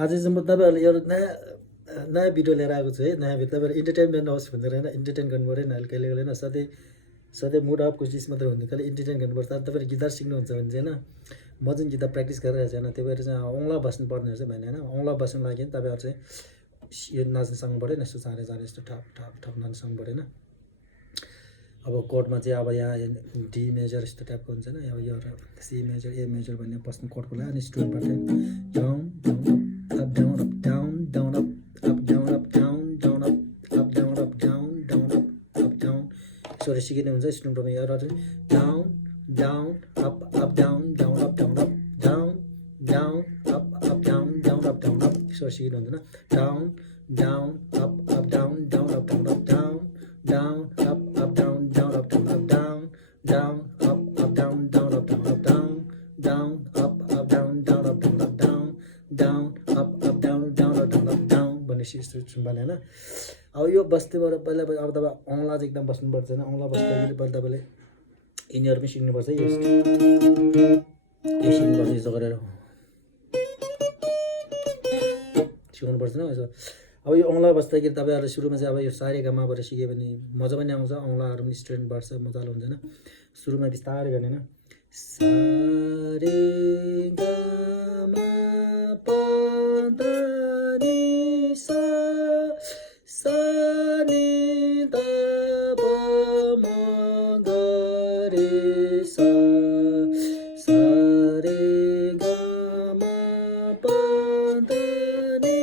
आज चाहिँ म तपाईँहरूलाई एउटा नयाँ भिडियो लिएर आएको छु है। नयाँ भिडियो तपाईँहरू इन्टरटेनमेन्ट होस् भनेर होइन, इन्टरटेन गर्नु पऱ्यो नि। अहिले कहिले कहिले होइन सधैँ मुड अफको चिज मात्रै हुने, कहिले इन्टरटेन गर्नुपर्छ। अब तपाईँहरू गिटार सिक्नुहुन्छ भने चाहिँ होइन, म चाहिँ गिटार प्र्याक्टिस गरिरहेको छैन, त्यही भएर चाहिँ औँला बस्नुपर्ने रहेछ भने होइन, औँला बस्नु लागि तपाईँहरू चाहिँ यो नाच्न सक्नु पऱ्यो नि, यस्तो चाँडै चाँडै यस्तो ठप ठप ठप नाच्नु सक्नु पऱ्यो होइन। अब कोर्डमा चाहिँ अब यहाँ डी मेजर यस्तो टाइपको हुन्छ होइन, अब यो सी मेजर ए मेजर भन्ने बस्नु कोर्डको लागि। अनि स्टुडबाट down down up down down up down up down down up down up down down up down यसरी सिकिने हुन्छ। स्टुडमा एउटा चाहिँ down down up down down up down up down down up down down up down up यसरी सिकिनु हुँदैन। Down down up down down up down up down down up down down up down up down down up down down up down up down down up down down up down up down down up down down up down up down भनेपछि यस्तो सुन्बाले होइन। अब यो बस्दैबाट पहिला अब तपाईँ औँला चाहिँ एकदम बस्नुपर्छ होइन। औँला बस्दाखेरि पहिला तपाईँले यिनीहरू पनि सिक्नुपर्छ यो सिक्नुपर्छ यसो गरेर सिकाउनुपर्छ होइन यसो। अब यो औँला बस्दाखेरि तपाईँहरू सुरुमा चाहिँ अब यो सारेगामाबाट सिक्यो भने मजा पनि आउँछ, औँलाहरू पनि स्ट्रेन्थ बढ्छ, मजाले हुन्छ होइन। सुरुमा बिस्तारै गर्ने होइन, सारेगामा पदा नि सा सा नि द प म ग रे सा सारेगामा पदा नि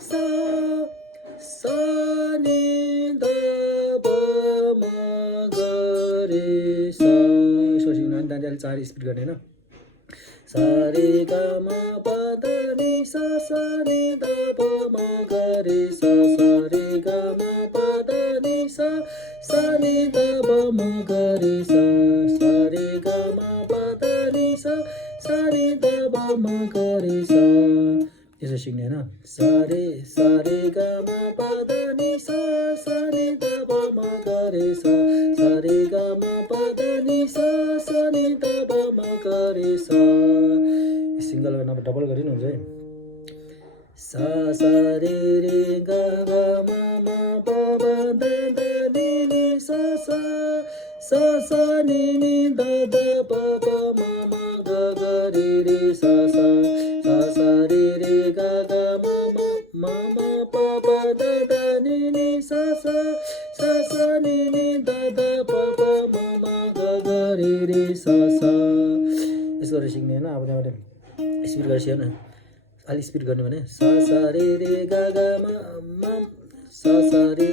सा सा नि द प म ग रे सा यसो सिक्नु अनि त्यहाँदेखि चार स्पिड गर्ने होइन। सारेगामा पदा नि सा सा नि द प म ग रे सा सारेगामा पदा नि सा सा नि द प म ग रे सा सारेगामा पदा नि सा सा नि द प म ग रे सा यसो सिक्ने होइन। सारे सारेगामा पदा नि सा सा नि द प म ग रे सा सारेगामा पदा नि सा सा नि द प म ग रे सा सिङ्गल गर्न अब डबल गरिनु हुन्छ है। सा सा रे रे ग ग म म प प द द नि नि सा सा सा सा नि नि द द प प म म ग ग रे रे सा सा सा सा रे रे ग ग म म म प प द द नि नि सा सा सा सा नि नि द द प प म म ग ग रे रे सा सा यसो गरेर सिक्ने होइन। अब त्यहाँबाट स्पिड गरेर सिक्यो न, अलि स्पिड गर्ने भने सा सा रे रे ग ग म म सा सा रे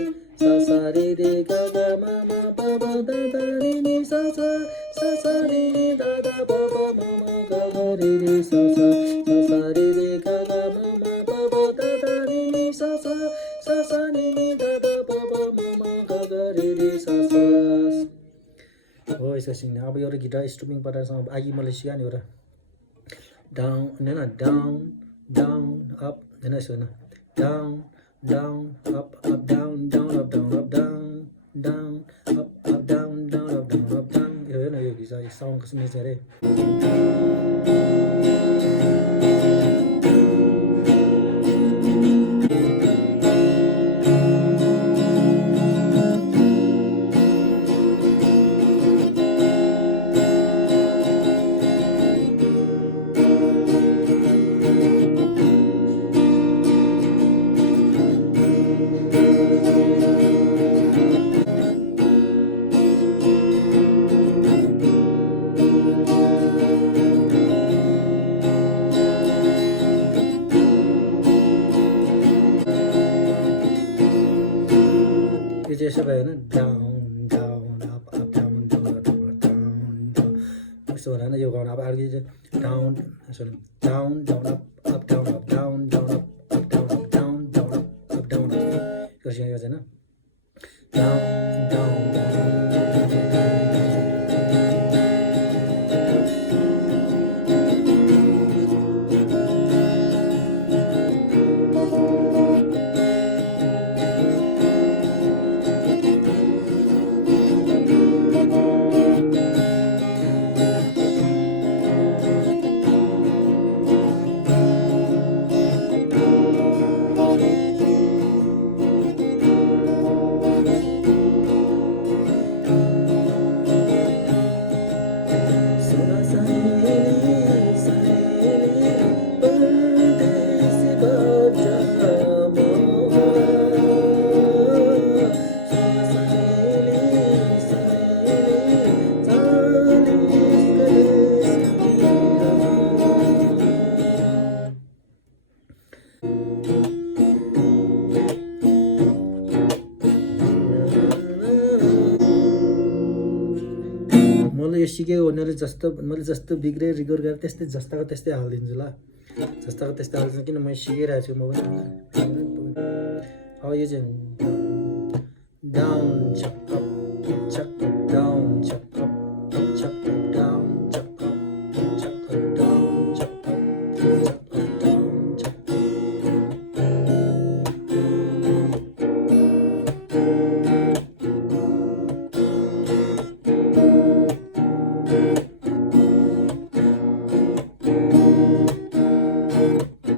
रे ग ग म म प प द द नि नि सा सा सा सा नि नि द द प प म म ग ग रे रे सा सा सा सा रे रे ग ग म म प प द द नि नि सा सा सा सा नि नि द द प प म म ग ग रे रे सा सा हो यसो सिक्ने। अब एउटा गिटार स्ट्रुमिङ पार्टनरसँग अघि मैले सिकाएँ नि एउटा डाउन होइन, डाउन डाउन अप होइन यसो होइन, down down up down down up down up down down up down down up down up down यो होइन। यो गिटार साउन्डको नेचर अरे यो चाहिँ यसो भयो होइन, down down up down down down down down यस्तो हो होइन। यो गाउनु अब अर्को चाहिँ डाउन यसो down down up down down down up down down down up down यो चाहिँ होइन, डाउन डाउन सिकेको हुनेले जस्तो मैले जस्तो बिग्रे रिकर्ड गरेर त्यस्तै जस्ताको त्यस्तै हालिदिन्छु ल जस्ताको त्यस्तै हालिदिन्छु किन मैले सिकिरहेको छु म पनि होइन अब यो चाहिँ डाउन छ